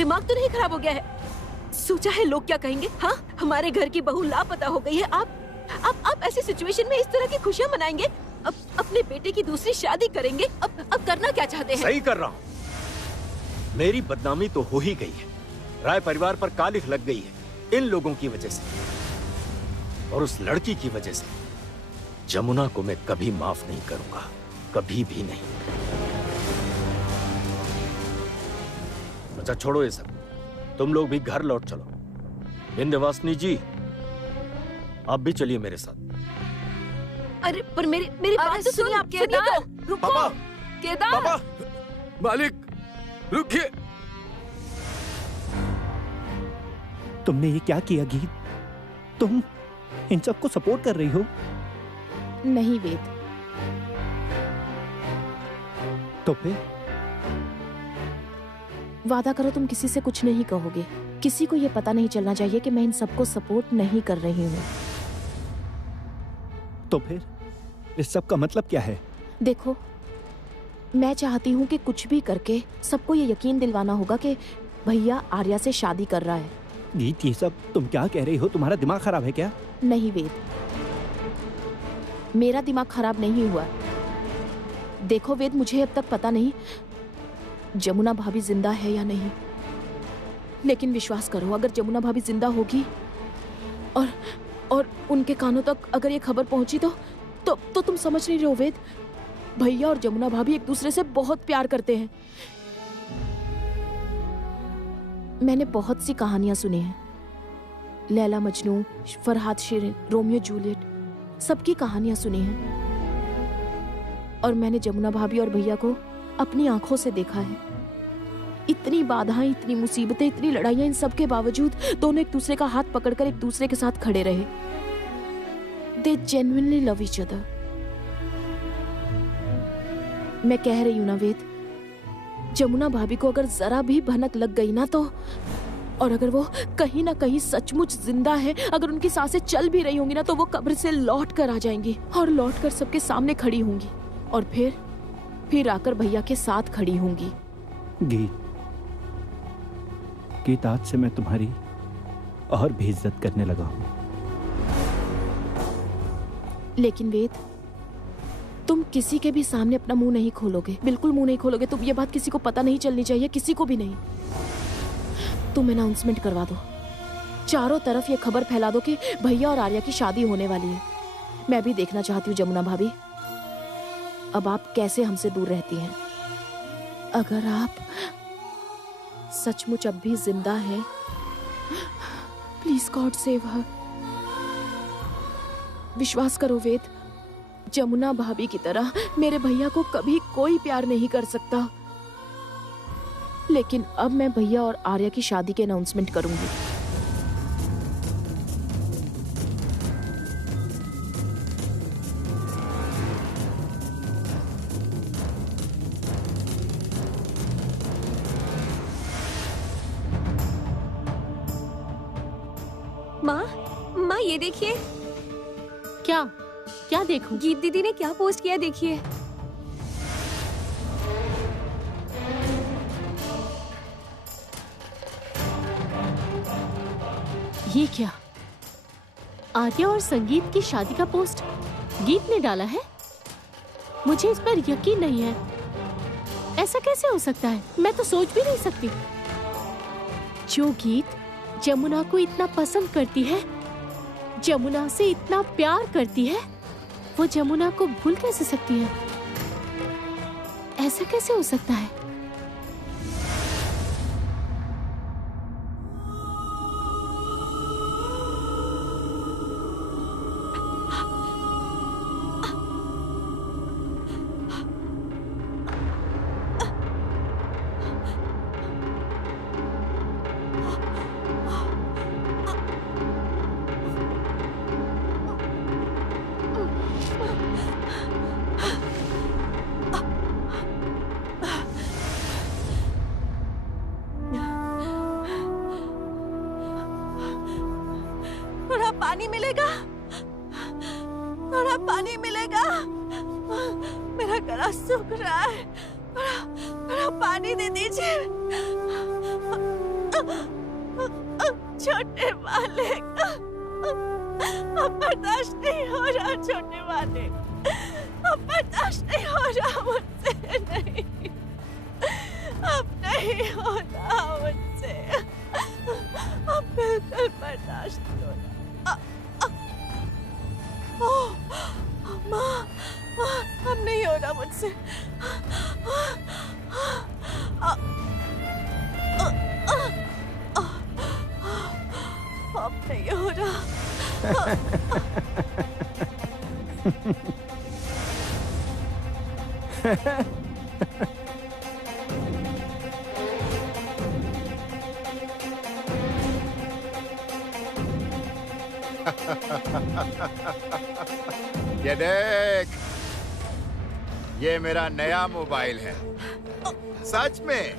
दिमाग तो नहीं खराब हो गया है? सोचा है लोग क्या कहेंगे? हाँ, हमारे घर की बहू लापता हो गई है। आप ऐसी सिचुएशन में इस तरह की खुशियाँ मनाएंगे? अब अपने बेटे की दूसरी शादी करेंगे? अब करना क्या चाहते हैं? सही कर रहा हूँ। मेरी बदनामी तो हो ही गई है। राय परिवार पर कालिख लग गई है इन लोगों की वजह से, और उस लड़की की वजह से। जमुना को मैं कभी माफ नहीं करूंगा, कभी भी नहीं। अच्छा छोड़ो ये सब, तुम लोग भी घर लौट चलो। विंध्यवासिनी जी, आप भी चलिए मेरे साथ। अरे पर मेरी बात तो सुनिए। आप केदार, रुको। पापा, केदार, पापा, मालिक रुकिए। तुमने ये क्या किया गीत? तुम इन सबको सपोर्ट कर रही हो? नहीं वेद, तो फिर वादा करो तुम किसी से कुछ नहीं कहोगे। किसी को ये पता नहीं चलना चाहिए कि मैं इन सबको सपोर्ट नहीं कर रही हूँ। तो फिर इस सब का मतलब क्या है? देखो, मैं चाहती हूँ कि कुछ भी करके सबको ये यकीन दिलवाना होगा कि भैया आर्या से शादी कर रहा है। गीत, ये सब तुम क्या कह रही हो? तुम्हारा दिमाग खराब है क्या? नहीं वेद, मेरा दिमाग खराब नहीं हुआ। देखो वेद, मुझे अब तक पता नहीं जमुना भाभी जिंदा है या नहीं, लेकिन विश्वास करो, अगर जमुना भाभी जिंदा होगी और उनके कानों तक अगर ये खबर पहुंची तो तुम समझ नहीं रहे हो वेद, भैया और जमुना भाभी एक दूसरे से बहुत प्यार करते हैं। मैंने बहुत सी कहानियां सुनी हैं, लैला मजनू, फरहाद शिरीन, रोमियो जूलियट, सबकी कहानियां सुनी हैं। और मैंने जमुना भाभी और भैया को अपनी आंखों से देखा है। इतनी बाधाएं, इतनी मुसीबतें, इतनी लड़ाइयां, इन सब के बावजूद दोनों एक दूसरे का हाथ पकड़कर एक दूसरे के साथ खड़े रहे। They genuinely love each other। मैं कह रही हूं ना वेद, जमुना भाभी को अगर जरा भी भनक लग गई ना तो, और अगर वो कहीं ना कहीं सचमुच जिंदा है, अगर उनकी सांसें चल भी रही होंगी ना, तो वो कब्र से लौट कर आ जाएंगी और लौट कर सबके सामने खड़ी होंगी, और फिर आकर भैया के साथ खड़ी होंगी। गीत, आज से मैं तुम्हारी और भी इज्जत करने लगा हूं। लेकिन वेद, तुम किसी के भी सामने अपना मुंह नहीं खोलोगे, बिल्कुल मुंह नहीं खोलोगे। तुम ये बात किसी को पता नहीं चलनी चाहिए, किसी को भी नहीं। तुम अनाउंसमेंट करवा दो, चारों तरफ ये खबर फैला दो कि भैया और आर्या की शादी होने वाली है। मैं भी देखना चाहती हूँ जमुना भाभी, अब आप कैसे हमसे दूर रहती हैं। अगर आप सचमुच अब भी जिंदा हैं, प्लीज गॉड सेव हर। विश्वास करो वेद, जमुना भाभी की तरह मेरे भैया को कभी कोई प्यार नहीं कर सकता। लेकिन अब मैं भैया और आर्या की शादी की अनाउंसमेंट करूंगी। माँ ये देखिए। क्या देखूं? गीत दीदी ने क्या पोस्ट किया, देखिए। ये क्या? आर्या और संगीत की शादी का पोस्ट गीत ने डाला है? मुझे इस पर यकीन नहीं है। ऐसा कैसे हो सकता है? मैं तो सोच भी नहीं सकती। जो गीत जमुना को इतना पसंद करती है, जमुना से इतना प्यार करती है, वो जमुना को भूल कैसे सकती है? ऐसा कैसे हो सकता है? पानी मिलेगा, थोड़ा पानी मिलेगा। मेरा गला सूख रहा है, थोड़ा पानी दे दीजिए। छोटे मालिक, अब बर्दाश्त नहीं हो रहा छोटे मालिक, अब बर्दाश्त नहीं हो रहा मुझसे, नहीं, अब नहीं हो रहा मुझसे, अब बिल्कुल बर्दाश्त नहीं हो रहा। माँ, अब नहीं हो रहा मुझसे। अब नहीं हो रहा। ये देख, ये मेरा नया मोबाइल है। सच में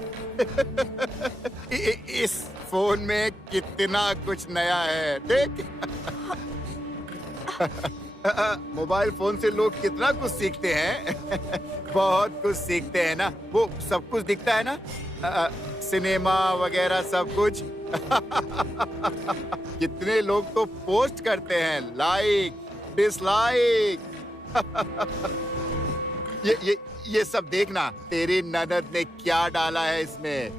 इस फोन में कितना कुछ नया है, देख। मोबाइल फोन से लोग कितना कुछ सीखते हैं। बहुत कुछ सीखते हैं ना, वो सब कुछ दिखता है ना, सिनेमा वगैरह सब कुछ। कितने लोग तो पोस्ट करते हैं, लाइक डिसलाइक। ये सब देखना, तेरी ननद ने क्या डाला है इसमें।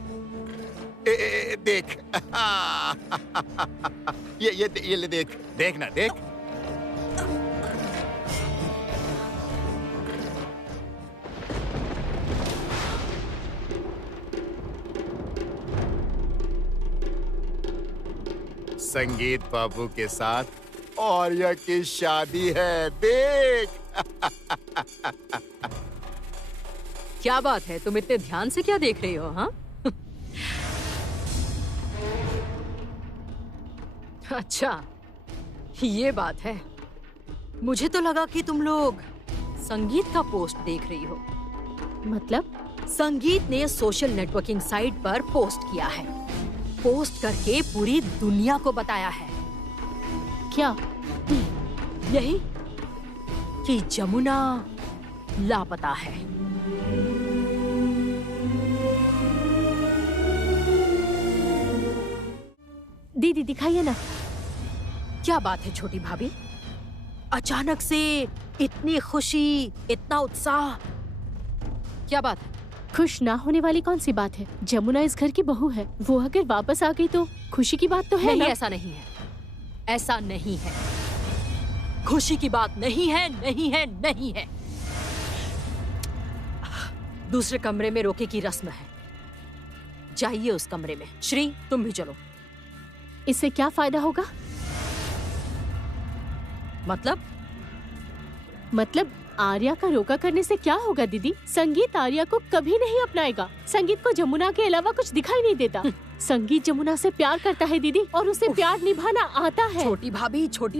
देख। ये ले, देख, देखना, देख। संगीत बाबू के साथ और्या की शादी है, देख। क्या बात है, तुम इतने ध्यान से क्या देख रही हो? हाँ? अच्छा, ये बात है। मुझे तो लगा कि तुम लोग संगीत का पोस्ट देख रही हो। मतलब? संगीत ने सोशल नेटवर्किंग साइट पर पोस्ट किया है। पोस्ट करके पूरी दुनिया को बताया है। क्या? यही कि जमुना लापता है। दीदी दिखाइए ना। क्या बात है छोटी भाभी, अचानक से इतनी खुशी, इतना उत्साह, क्या बात है? खुश ना होने वाली कौन सी बात है? जमुना इस घर की बहू है, वो अगर वापस आ गई तो खुशी की बात तो है नहीं, ना? ऐसा नहीं है, ऐसा नहीं है। खुशी की बात नहीं है, नहीं है, नहीं है। दूसरे कमरे में रोके की रस्म है, जाइए उस कमरे में। श्री, तुम भी चलो। इससे क्या फायदा होगा? मतलब आर्या का रोका करने से क्या होगा दीदी? संगीत आर्या को कभी नहीं अपनाएगा। संगीत को जमुना के अलावा कुछ दिखाई नहीं देता। संगीत जमुना से प्यार करता है दीदी, और उसे प्यार निभाना आता है। छोटी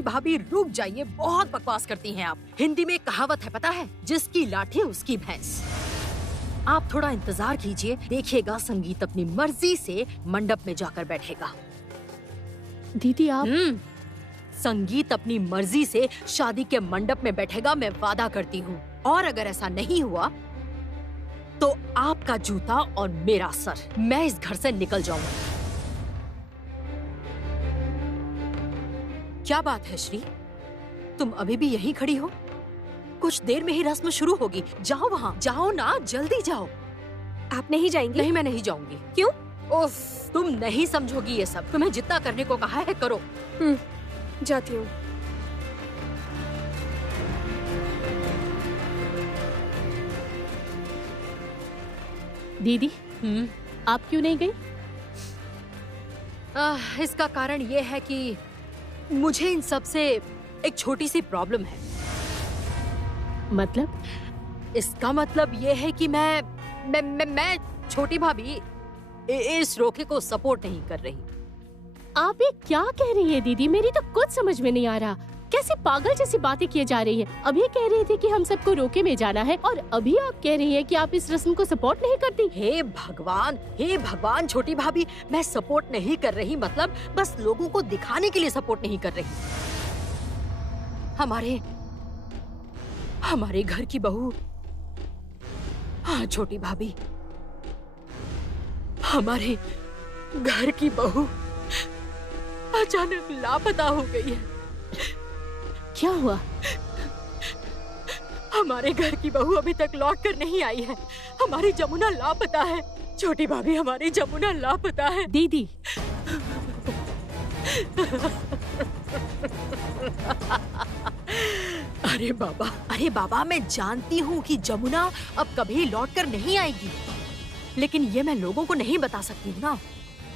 भाभी रुक जाइए, बहुत बकवास करती हैं आप। हिंदी में एक कहावत है पता है, जिसकी लाठी उसकी भैंस। आप थोड़ा इंतजार कीजिए, देखिएगा संगीत अपनी मर्जी से मंडप में जाकर बैठेगा। दीदी आप संगीत अपनी मर्जी से शादी के मंडप में बैठेगा, मैं वादा करती हूँ। और अगर ऐसा नहीं हुआ तो आपका जूता और मेरा सर, मैं इस घर से निकल जाऊंगा। क्या बात है श्री, तुम अभी भी यहीं खड़ी हो? कुछ देर में ही रस्म शुरू होगी, जाओ वहाँ, जाओ ना, जल्दी जाओ। आप नहीं जाएंगी? नहीं, मैं नहीं जाऊंगी। क्यों? उफ, तुम नहीं समझोगी ये सब। तुम्हें जितना करने को कहा है करो। जाती हूँ। दीदी आप क्यों नहीं गई? इसका कारण ये है कि मुझे इन सब से एक छोटी सी प्रॉब्लम है। मतलब? इसका मतलब ये है कि मैं छोटी भाभी इस रोके को सपोर्ट नहीं कर रही। आप ये क्या कह रही है दीदी? मेरी तो कुछ समझ में नहीं आ रहा। कैसे पागल जैसी बातें किए जा रही है। अभी कह रही थी कि हम सबको रोके में जाना है, और अभी आप कह रही है कि आप इस रस्म को सपोर्ट नहीं करती। हे भगवान छोटी भाभी, मैं सपोर्ट नहीं कर रही, मतलब बस लोगों को दिखाने के लिए सपोर्ट नहीं कर रही। हमारे घर की बहू, हाँ छोटी भाभी, घर की बहू अचानक लापता हो गई है। क्या हुआ? हमारे घर की बहू अभी तक लौट कर नहीं आई है। हमारी जमुना लापता है। छोटी भाभी, हमारी जमुना लापता है। दीदी, अरे बाबा, मैं जानती हूँ कि जमुना अब कभी लौट कर नहीं आएगी, लेकिन ये मैं लोगों को नहीं बता सकती हूँ ना।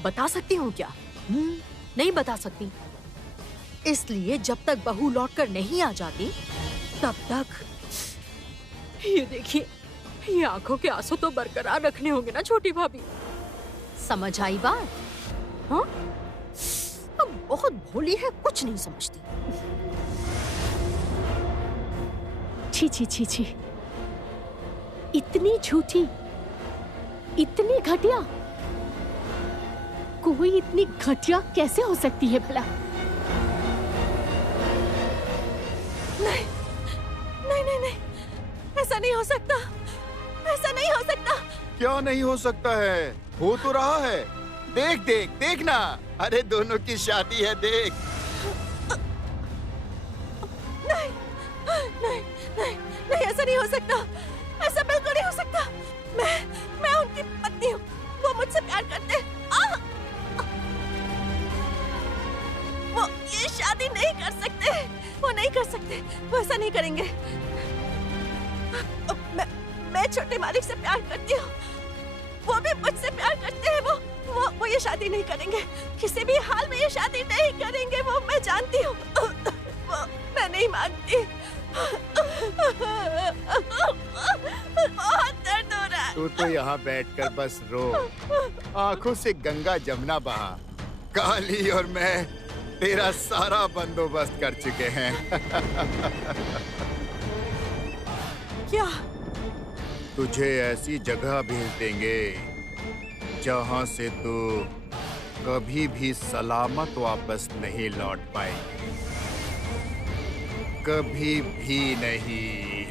बता सकती हूँ क्या? नहीं बता सकती। इसलिए जब तक बहू लौट कर नहीं आ जाती, तब तक ये देखिए, ये आंखों के आंसू तो बरकरार रखने होंगे ना छोटी भाभी। समझ आई बात? हाँ, अब बहुत भोली है, कुछ नहीं समझती। छी छी छी छी, इतनी झूठी, इतनी घटिया, कोई इतनी घटिया कैसे हो सकती है भला? नहीं नहीं नहीं नहीं, ऐसा नहीं हो सकता, ऐसा नहीं हो सकता। क्या नहीं हो सकता है? हो तो रहा है। देख देख देखना, अरे दोनों की शादी है, देख। नहीं नहीं नहीं नहीं, ऐसा नहीं हो सकता, ऐसा बिल्कुल नहीं हो सकता। मैं उनकी पत्नी हूँ, वो मुझसे प्यार करते हैं। वो ये शादी नहीं कर सकते, वो नहीं कर सकते, वो ऐसा नहीं करेंगे। मैं छोटे मालिक से प्यार करती हूँ, वो भी मुझसे प्यार करते हैं। वो ये शादी नहीं करेंगे, किसी भी हाल में ये शादी नहीं करेंगे, वो मैं जानती हूँ। मैं नहीं मानती। बहुत दर्द हो रहा है। तू तो यहाँ बैठकर बस रो, आंखों से गंगा जमुना बहा। काली और मैं तेरा सारा बंदोबस्त कर चुके हैं। क्या? तुझे ऐसी जगह भेज देंगे जहाँ से तू कभी भी सलामत वापस नहीं लौट पाएगी, कभी भी नहीं।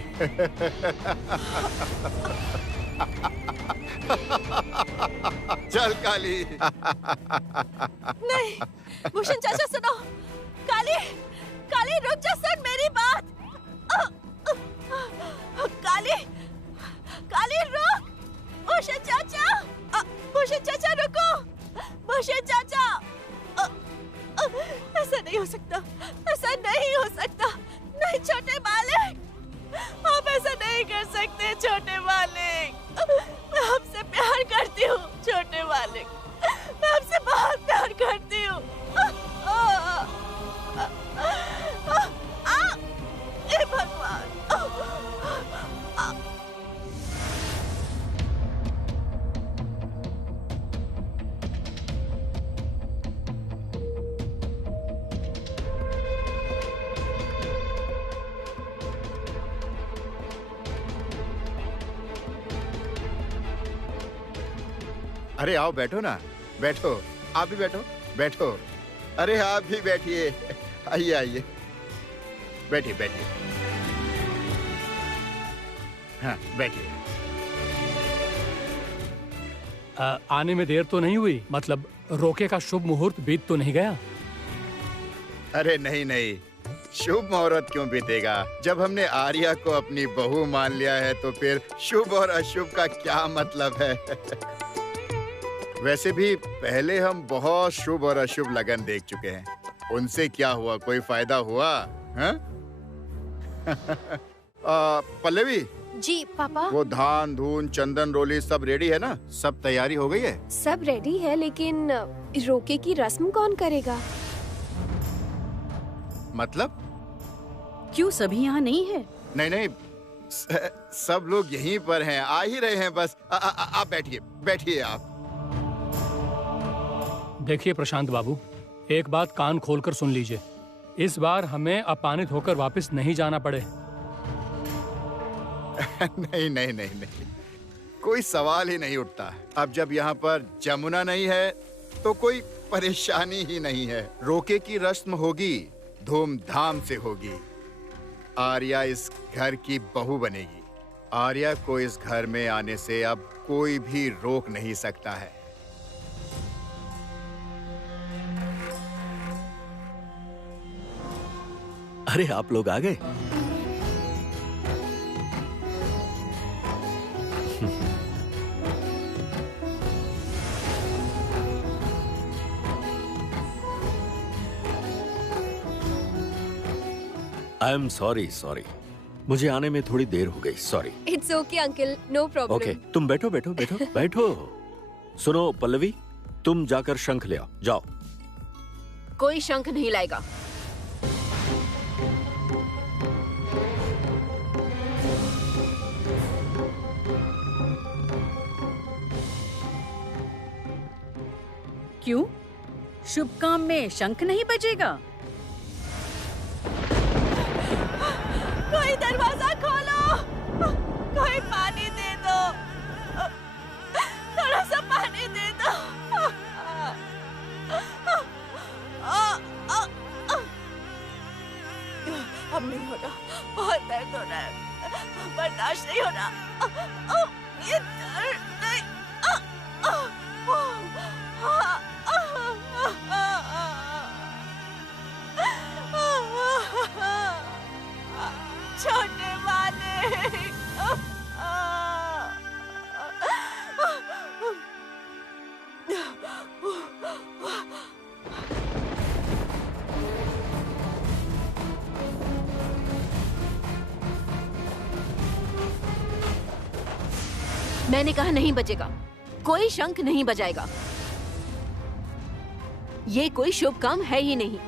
चल काली। नहीं, भूषण चाचा सुनो। काली, काली रुक जा, सुन मेरी बात। काली, काली रुक। भूषण चाचा, भूषण चाचा रुको। भूषण चाचा, ऐसा नहीं हो सकता, ऐसा नहीं हो सकता। नहीं छोटे मालिक, आप ऐसा नहीं कर सकते छोटे मालिक। मैं आपसे प्यार करती हूँ छोटे मालिक, मैं आपसे बहुत प्यार करती हूँ। हे भगवान। अरे आओ, बैठो ना, बैठो। आप भी बैठो, बैठो। अरे आप भी बैठिए, आइए आइए, बैठिए बैठिए। हाँ बैठिए। आने में देर तो नहीं हुई? मतलब रोके का शुभ मुहूर्त बीत तो नहीं गया? अरे नहीं नहीं, शुभ मुहूर्त क्यों बीतेगा? जब हमने आर्या को अपनी बहू मान लिया है तो फिर शुभ और अशुभ का क्या मतलब है? वैसे भी पहले हम बहुत शुभ और अशुभ लगन देख चुके हैं, उनसे क्या हुआ? कोई फायदा हुआ? हाँ? पल्लवी जी पापा। वो धान धून चंदन रोली सब रेडी है ना? सब तैयारी हो गई है? सब रेडी है, लेकिन रोके की रस्म कौन करेगा? मतलब? क्यों सभी यहाँ नहीं है? नहीं नहीं, सब लोग यहीं पर हैं, आ ही रहे हैं बस। आप बैठिए, बैठिए आप। देखिए प्रशांत बाबू, एक बात कान खोलकर सुन लीजिए। इस बार हमें अपमानित होकर वापस नहीं जाना पड़े। नहीं नहीं नहीं नहीं, कोई सवाल ही नहीं उठता। अब जब यहाँ पर जमुना नहीं है तो कोई परेशानी ही नहीं है। रोके की रस्म होगी, धूमधाम से होगी। आर्या इस घर की बहू बनेगी। आर्या को इस घर में आने से अब कोई भी रोक नहीं सकता है। अरे आप लोग आ गए। आई एम सॉरी मुझे आने में थोड़ी देर हो गई, sorry. It's okay uncle, no problem. Okay, तुम बैठो बैठो बैठो बैठो। सुनो पल्लवी, तुम जाकर शंख ले आओ, जाओ। कोई शंख नहीं लाएगा। क्यों? शुभ काम में शंख नहीं बजेगा? कोई दरवाजा खोलो, कोई पानी दे दो, थोड़ा सा पानी दे दो। अब नहीं हो रहा, बहुत दर्द हो रहा है, बर्दाश्त नहीं हो रहा। ये दर्द नहीं। छोटे वाले। मैंने कहा नहीं बजेगा, कोई शंख नहीं बजाएगा। ये कोई शुभ काम है ही नहीं।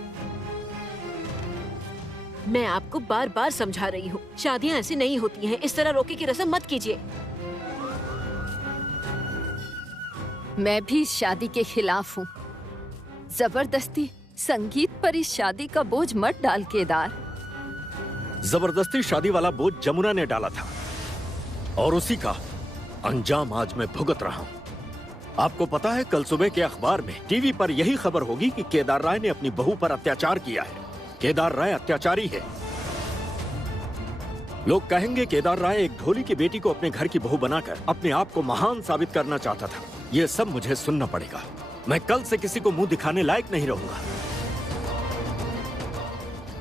मैं आपको बार बार समझा रही हूँ, शादियाँ ऐसी नहीं होती हैं। इस तरह रोके की रस्म मत कीजिए। मैं भी इस शादी के खिलाफ हूँ। जबरदस्ती संगीत पर इस शादी का बोझ मत डाल केदार। जबरदस्ती शादी वाला बोझ जमुना ने डाला था और उसी का अंजाम आज मैं भुगत रहा हूँ। आपको पता है, कल सुबह के अखबार में टीवी पर यही खबर होगी कि केदार राय ने अपनी बहू पर अत्याचार किया है। केदार राय अत्याचारी है। लोग कहेंगे केदार राय एक ढोली की बेटी को अपने घर की बहू बनाकर अपने आप को महान साबित करना चाहता था। ये सब मुझे सुनना पड़ेगा। मैं कल से किसी को मुंह दिखाने लायक नहीं रहूंगा।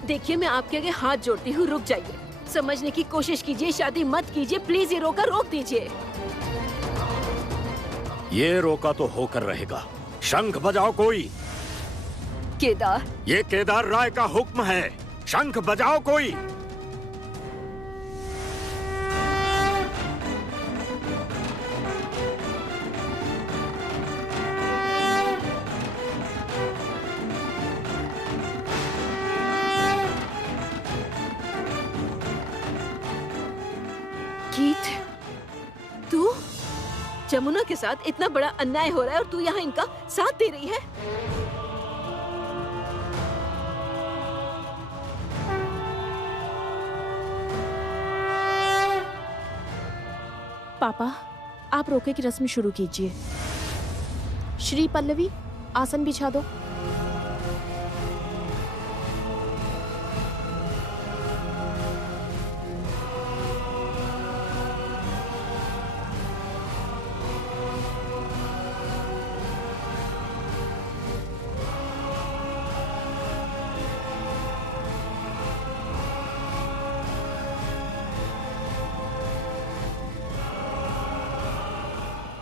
देखिए, मैं आपके आगे हाथ जोड़ती हूँ, रुक जाइए, समझने की कोशिश कीजिए, शादी मत कीजिए प्लीज। ये रोका रोक दीजिए। ये रोका तो होकर रहेगा। शंख बजाओ कोई। केदार, ये केदार राय का हुक्म है। शंख बजाओ कोई। गीत, तू जमुना के साथ इतना बड़ा अन्याय हो रहा है और तू यहाँ इनका साथ दे रही है। पापा, आप रोके की रस्म शुरू कीजिए। श्री पल्लवी, आसन बिछा दो।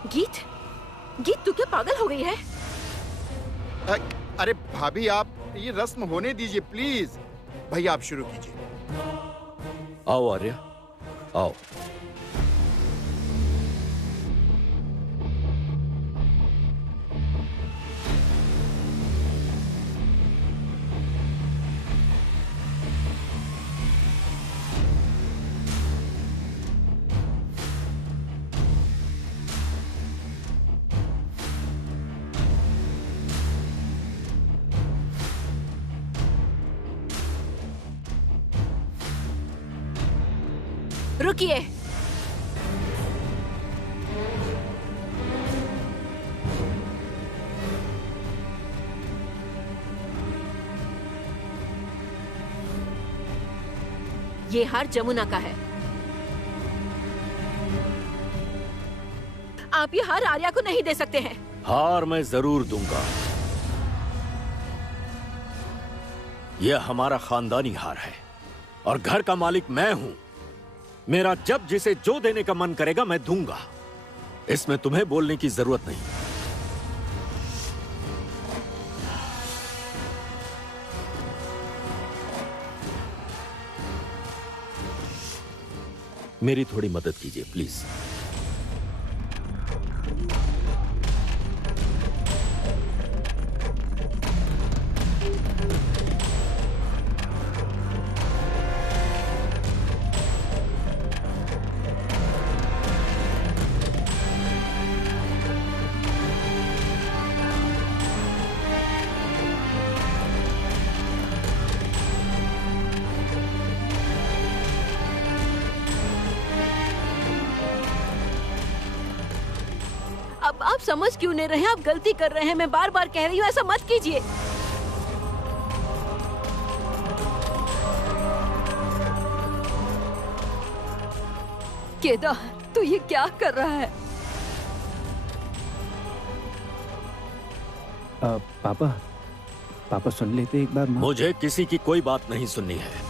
गीत, गीत तू क्या पागल हो गई है? अरे भाभी, आप ये रस्म होने दीजिए प्लीज। भैया आप शुरू कीजिए। आओ आर्या, आओ। रुकिए। ये हार जमुना का है। आप ये हार आर्या को नहीं दे सकते हैं। हार मैं जरूर दूंगा। यह हमारा खानदानी हार है। और घर का मालिक मैं हूं। मेरा जब जिसे जो देने का मन करेगा मैं दूंगा। इसमें तुम्हें बोलने की जरूरत नहीं। मेरी थोड़ी मदद कीजिए प्लीज। अब आप समझ क्यों नहीं रहे? आप गलती कर रहे हैं। मैं बार बार कह रही हूँ ऐसा मत कीजिए। केदार, तू ये क्या कर रहा है? पापा सुन लेते एक बार। मुझे किसी की कोई बात नहीं सुननी है।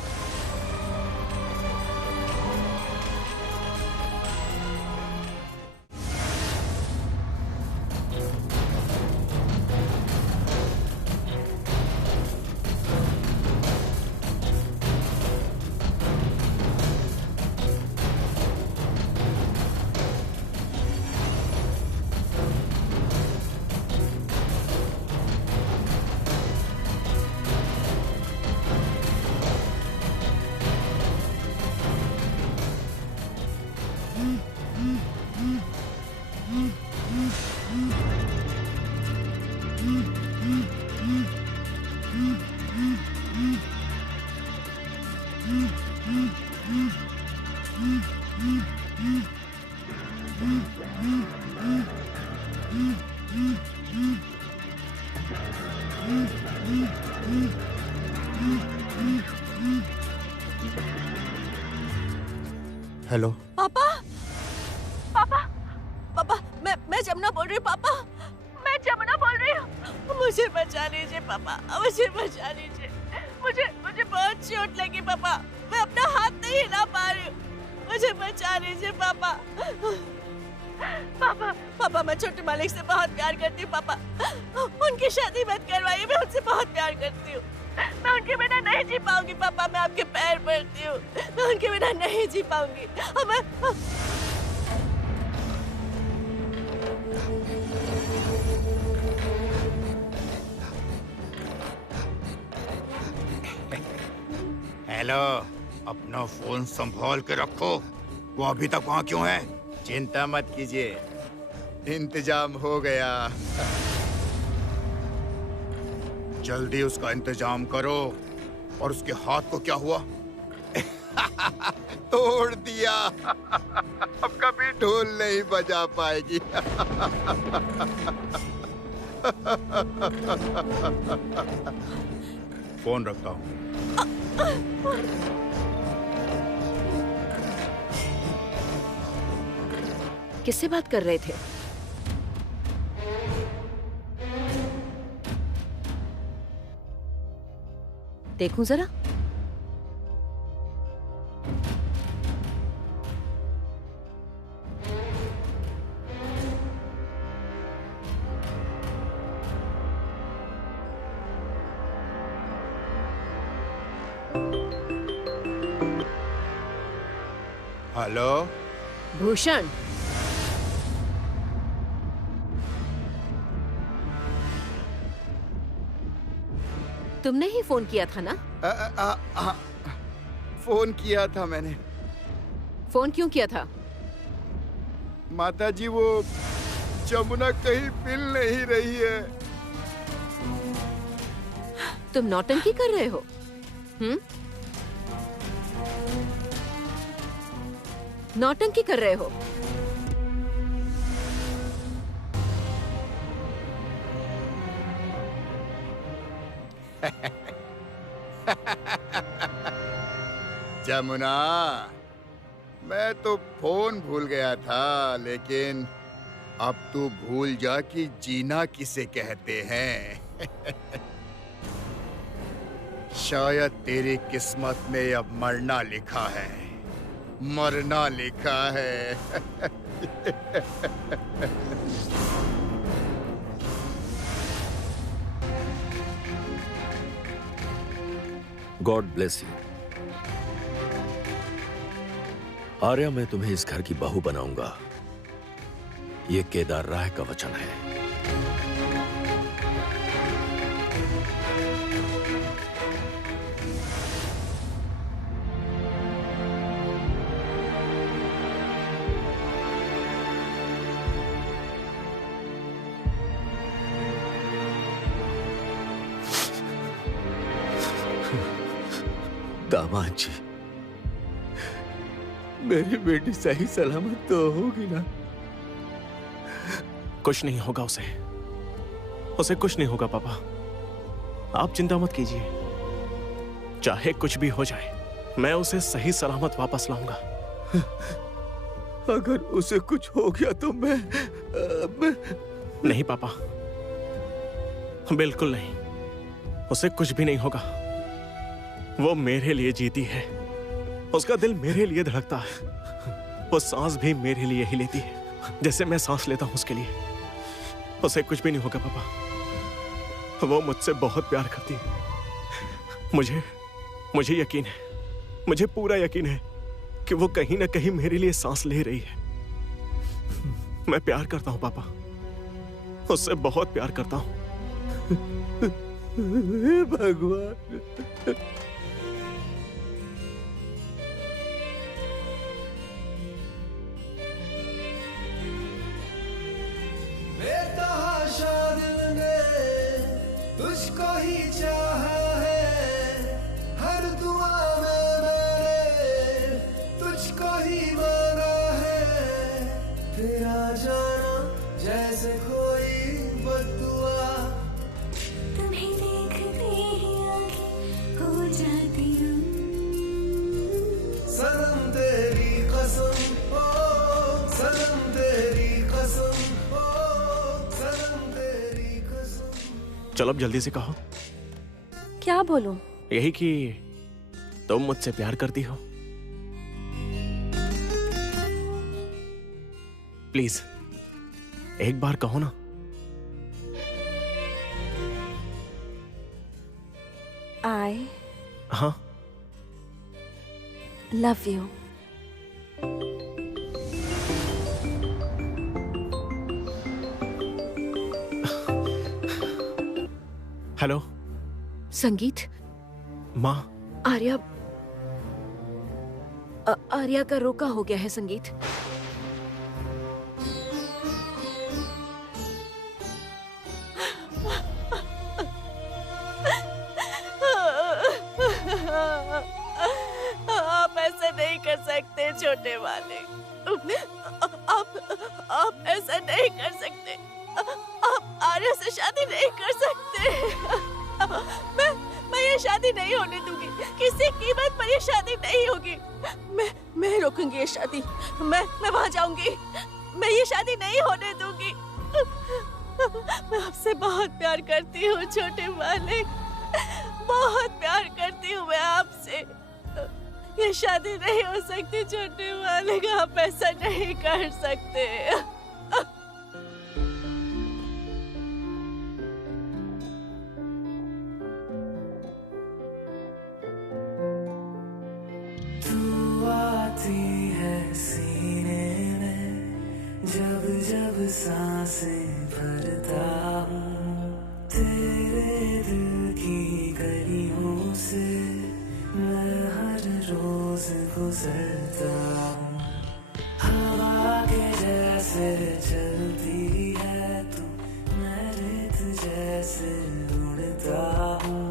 हेलो पापा, पापा, पापा, मैं जमुना बोल रही हूँ। पापा, मैं जमुना बोल रही हूँ। मुझे बचा लीजिए पापा, मुझे बचा लीजिए। मुझे बहुत चोट लगी पापा। मैं अपना हाथ नहीं हिला पा रही हूँ। मुझे बचा लीजिए पापा। पापा, पापा, मैं छोटे मालिक से बहुत प्यार करती हूँ पापा। उनकी शादी मत करवाइए। मैं उनसे बहुत प्यार करती हूँ। मैं उनके बिना नहीं जी पाऊंगी पापा। मैं आपके पैर पड़ती हूँ। मैं उनके बिना नहीं जी पाऊंगी। और मैं हेलो, अपना फोन संभाल के रखो। वो अभी तक वहाँ क्यों है? चिंता मत कीजिए, इंतजाम हो गया। जल्दी उसका इंतजाम करो। और उसके हाथ को क्या हुआ? तोड़ दिया। अब कभी ढोल नहीं बजा पाएगी। फोन रखता हूँ। किससे बात कर रहे थे? देखूं जरा। हेलो भूषण, तुमने ही फोन किया था ना? फोन किया था मैंने। फोन क्यों किया था? माताजी, वो जमुना कहीं मिल नहीं रही है। तुम नौटंकी कर रहे हो? नौटंकी कर रहे हो? जमुना, मैं तो फोन भूल गया था, लेकिन अब तू भूल जा कि जीना किसे कहते हैं। शायद तेरी किस्मत में अब मरना लिखा है, मरना लिखा है। God bless you. आर्या, मैं तुम्हें इस घर की बहू बनाऊंगा, ये केदार राय का वचन है। दामाद जी, मेरी बेटी सही सलामत तो होगी ना? कुछ नहीं होगा उसे कुछ नहीं होगा पापा, आप चिंता मत कीजिए। चाहे कुछ भी हो जाए, मैं उसे सही सलामत वापस लाऊंगा। अगर उसे कुछ हो गया तो मैं नहीं पापा, बिल्कुल नहीं, उसे कुछ भी नहीं होगा। वो मेरे लिए जीती है, उसका दिल मेरे लिए धड़कता है, वो सांस भी मेरे लिए ही लेती है जैसे मैं सांस लेता हूं उसके लिए। उसे कुछ भी नहीं होगा पापा, वो मुझसे बहुत प्यार करती है। मुझे यकीन है, मुझे पूरा यकीन है कि वो कहीं ना कहीं मेरे लिए सांस ले रही है। मैं प्यार करता हूं पापा, उससे बहुत प्यार करता हूं। भगवान, तुझको ही चाहा है, हर दुआ में मैंने तुझको ही मांगा है। तेरा जाना जैसे कोई बद्दुआ, तुम्हें देखते ही आंखें हो जाती हूँ। सनम तेरी कसम, ओ सनम तेरी कसम, ओ सनम तेरी कसम। चलो अब जल्दी से कहो। क्या बोलूं? यही कि तुम मुझसे प्यार करती हो। प्लीज एक बार कहो ना। I हाँ, love you. हेलो संगीत, माँ। आर्या का रोका हो गया है संगीत। आप ऐसा नहीं कर सकते छोटे वाले, आप ऐसा नहीं कर सकते। आप आर्या से शादी नहीं कर सकते। मैं ये शादी नहीं होने दूंगी, किसी कीमत पर ये शादी नहीं होगी। मैं रोकूंगी ये शादी, मैं वहां जाऊंगी, मैं ये शादी नहीं होने दूंगी। मैं आपसे बहुत प्यार करती हूँ छोटे मालिक, बहुत प्यार करती हूँ मैं आपसे। ये शादी नहीं हो सकती छोटे मालिक, आप ऐसा नहीं कर सकते। जब सांसें भरता हूँ तेरे दिल की गलियों से, मैं हर रोज गुजरता हूँ। हवा के जैसे चलती है तू, मैं रेत जैसे उड़ता हूँ।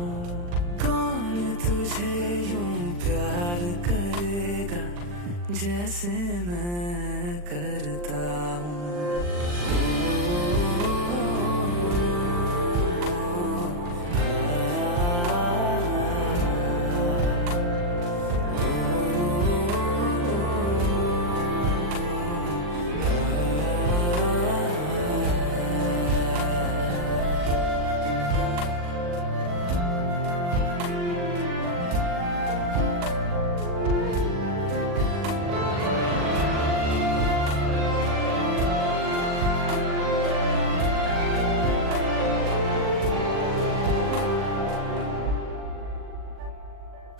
कौन तुझे यूं प्यार करेगा जैसे मैं करता हूँ।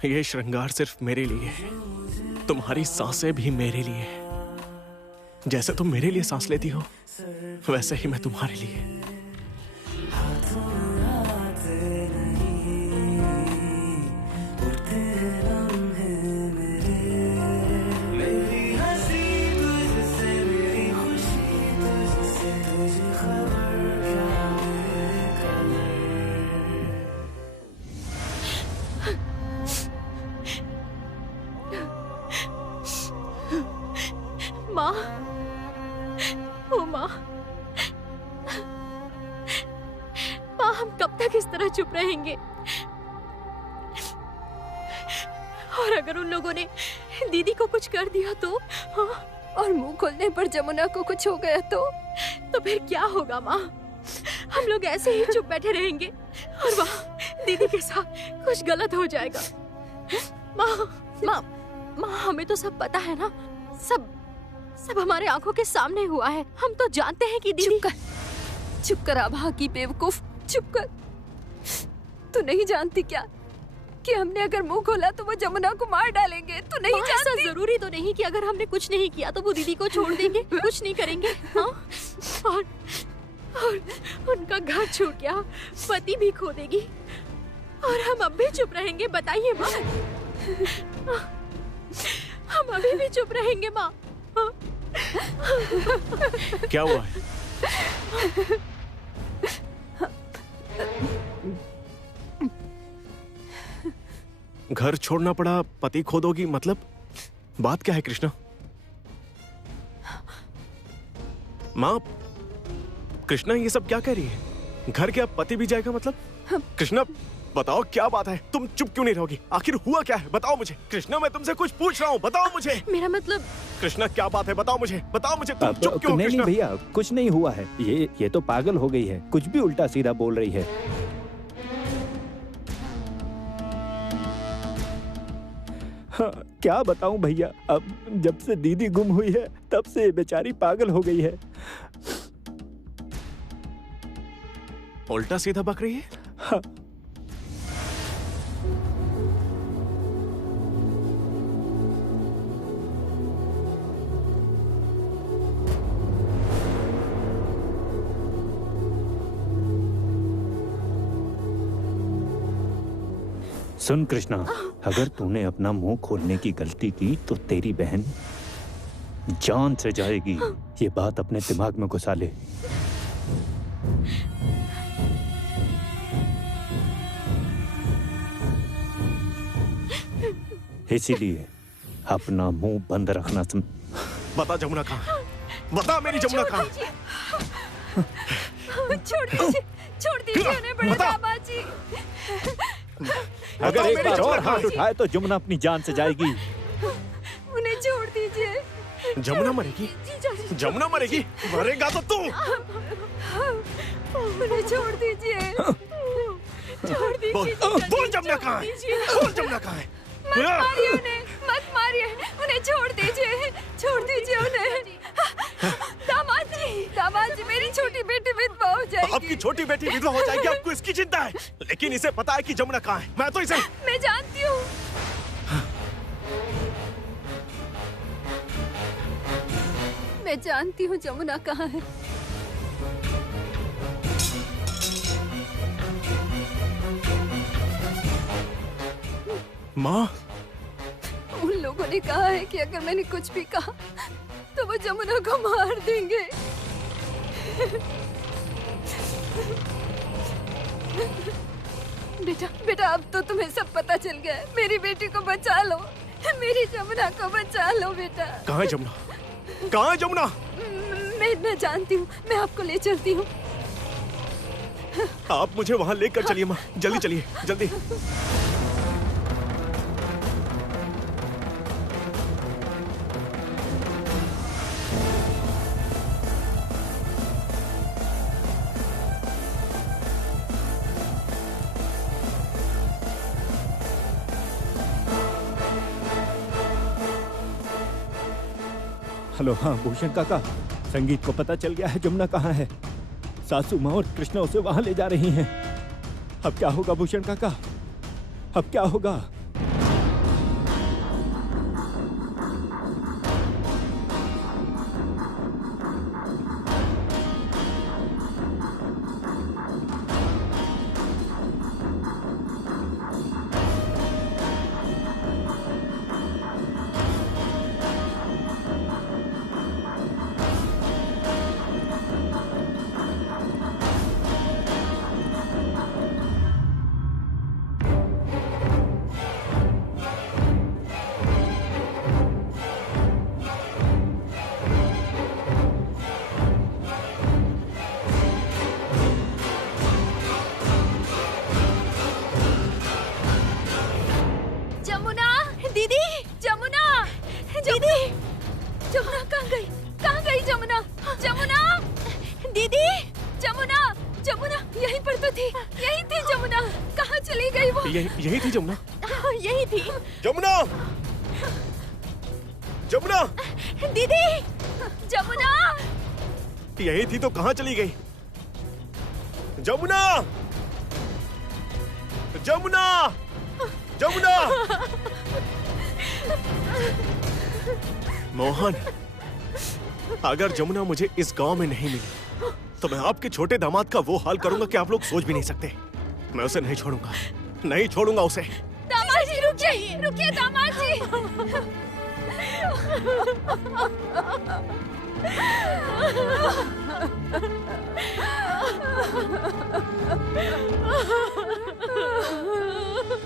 ये श्रृंगार सिर्फ मेरे लिए है। तुम्हारी सांसें भी मेरे लिए है। जैसे तुम मेरे लिए सांस लेती हो वैसे ही मैं तुम्हारे लिए। माँ, ओ माँ, माँ हम कब तक इस तरह चुप रहेंगे? और अगर उन लोगों ने दीदी को कुछ कर दिया तो? हाँ? और मुंह खोलने पर जमुना को कुछ हो गया तो फिर क्या होगा माँ? हम लोग ऐसे ही चुप बैठे रहेंगे और वहाँ दीदी के साथ कुछ गलत हो जाएगा। माँ हमें तो सब पता है ना, सब हमारे आंखों के सामने हुआ है। हम तो जानते हैं कि दीदी। चुप कर आभा की बेवकूफ, चुप कर। तू नहीं जानती क्या कि हमने अगर मुंह खोला तो वो जमुना को मार डालेंगे? तू नहीं जानती? ऐसा जरूरी तो नहीं कि अगर हमने कुछ नहीं किया तो वो दीदी को छोड़ देंगे, कुछ नहीं करेंगे। हाँ? और उनका घर छूट गया, पति भी खो देगी और हम अब भी चुप रहेंगे? बताइए माँ, हम अभी भी चुप रहेंगे माँ? क्या हुआ है? घर छोड़ना पड़ा, पति खो दोगी, मतलब बात क्या है कृष्णा? माँ, कृष्णा ये सब क्या कह रही है? घर के अब पति भी जाएगा मतलब? कृष्णा बताओ क्या बात है? तुम चुप क्यों नहीं रहोगी? आखिर हुआ क्या है? बताओ मुझे। कृष्णा मैं तुमसे कुछ पूछ रहा हूँ, बताओ मुझे। मेरा मतलब कृष्णा क्या बात है? बताओ मुझे, बताओ मुझे। तुम चुप क्यों? नहीं भैया, कुछ नहीं हुआ है। ये तो पागल हो गई है, कुछ भी उल्टा सीधा बोल रही है। हाँ, क्या बताऊं भैया, अब जब से दीदी गुम हुई है तब से बेचारी पागल हो गई है। उल्टा सीधा बक रही है? हाँ। सुन कृष्णा, अगर तूने अपना मुंह खोलने की गलती की तो तेरी बहन जान से जाएगी। ये बात अपने दिमाग में घुसा ले। इसीलिए अपना मुंह बंद रखना। बता जमुना कहाँ? बता मेरी जमुना कहाँ? छोड़ दीजिए उन्हें बड़े बाबा जी। अगर एक बार और हाथ उठाए तो जमुना अपनी जान से जाएगी। उन्हें छोड़ दीजिए। जमुना मरेगी? जमुना मरेगी? मरेगा तो तू। उन्हें छोड़ दीजिए। छोड़ दीजिए। बोल जमुना कहाँ है? बोल जमुना कहाँ है? मत मारिए उन्हें, मत मारिए उन्हें, छोड़ दीजिए, छोड़ दीजिए उन्हें। दामाद जी मेरी छोटी बेटी विधवा हो जाएगी। आपकी छोटी बेटी विधवा हो जाएगी, आपको इसकी चिंता है, लेकिन इसे पता है कि जमुना कहाँ है। मैं तो इसे मैं जानती हूँ। मैं जानती हूँ जमुना कहाँ है। माँ, उन लोगों ने कहा है कि अगर मैंने कुछ भी कहा तो वो जमुना को मार देंगे। बेटा अब तो तुम्हें सब पता चल गया है। मेरी बेटी को बचा लो, मेरी जमुना को बचा लो बेटा। कहाँ है जमुना? कहाँ है जमुना? मैं जानती हूँ, मैं आपको ले चलती हूँ। आप मुझे वहाँ लेकर चलिए माँ, जल्दी चलिए, जल्दी। हेलो, हाँ भूषण काका, संगीत को पता चल गया है जमुना कहाँ है। सासू माँ और कृष्णा उसे वहां ले जा रही हैं। अब क्या होगा भूषण काका? अब क्या होगा? यही थी जमुना। यही थी जमुना, जमुना, दीदी, जमुना। यही थी तो कहाँ चली गई? जमुना, जमुना, जमुना। मोहन, अगर जमुना मुझे इस गांव में नहीं मिली तो मैं आपके छोटे दामाद का वो हाल करूंगा कि आप लोग सोच भी नहीं सकते। मैं उसे नहीं छोड़ूंगा, नहीं छोड़ूंगा उसे। दामाद जी रुकिए, रुकिए दामाद जी।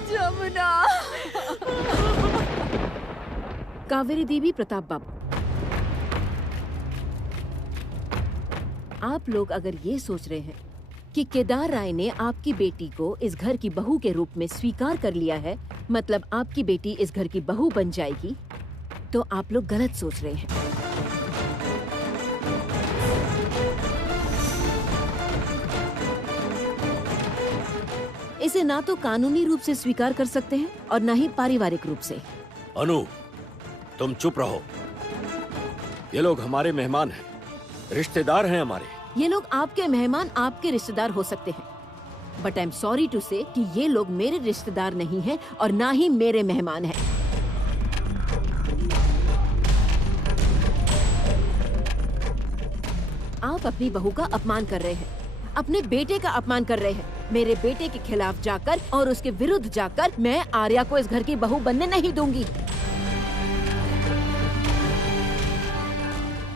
जमुना। कावेरी देवी, प्रताप बाबू, आप लोग अगर ये सोच रहे हैं कि केदार राय ने आपकी बेटी को इस घर की बहू के रूप में स्वीकार कर लिया है, मतलब आपकी बेटी इस घर की बहू बन जाएगी, तो आप लोग गलत सोच रहे हैं। इसे ना तो कानूनी रूप से स्वीकार कर सकते हैं और ना ही पारिवारिक रूप से। अनु, तुम चुप रहो। ये लोग हमारे मेहमान हैं, रिश्तेदार हैं हमारे। ये लोग आपके मेहमान, आपके रिश्तेदार हो सकते हैं, but I am sorry to say कि ये लोग मेरे रिश्तेदार नहीं हैं और ना ही मेरे मेहमान हैं। आप अपनी बहू का अपमान कर रहे हैं, अपने बेटे का अपमान कर रहे हैं। मेरे बेटे के खिलाफ जाकर और उसके विरुद्ध जाकर मैं आर्या को इस घर की बहू बनने नहीं दूंगी।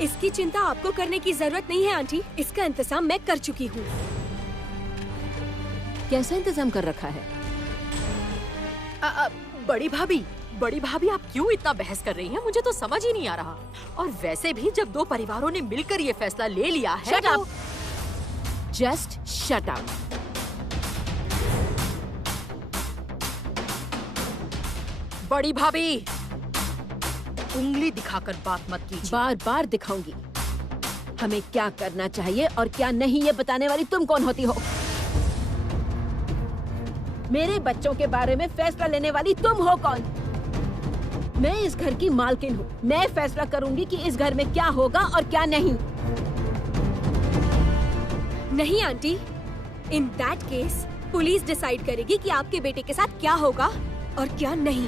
इसकी चिंता आपको करने की जरूरत नहीं है आंटी, इसका इंतजाम मैं कर चुकी हूँ। कैसा इंतजाम कर रखा है? बड़ी भाभी, बड़ी भाभी, आप क्यों इतना बहस कर रही हैं? मुझे तो समझ ही नहीं आ रहा। और वैसे भी जब दो परिवारों ने मिलकर ये फैसला ले लिया है। Shut up! Just shut up! बड़ी भाभी, उंगली दिखाकर बात मत कीजिए। बार बार दिखाऊंगी। हमें क्या करना चाहिए और क्या नहीं, ये बताने वाली तुम कौन होती हो? मेरे बच्चों के बारे में फैसला लेने वाली तुम हो कौन? मैं इस घर की मालकिन हूँ। मैं फैसला करूंगी कि इस घर में क्या होगा और क्या नहीं। नहीं aunty, in that case police decide करेगी कि आपके बेटे के साथ क्या होगा और क्या नहीं।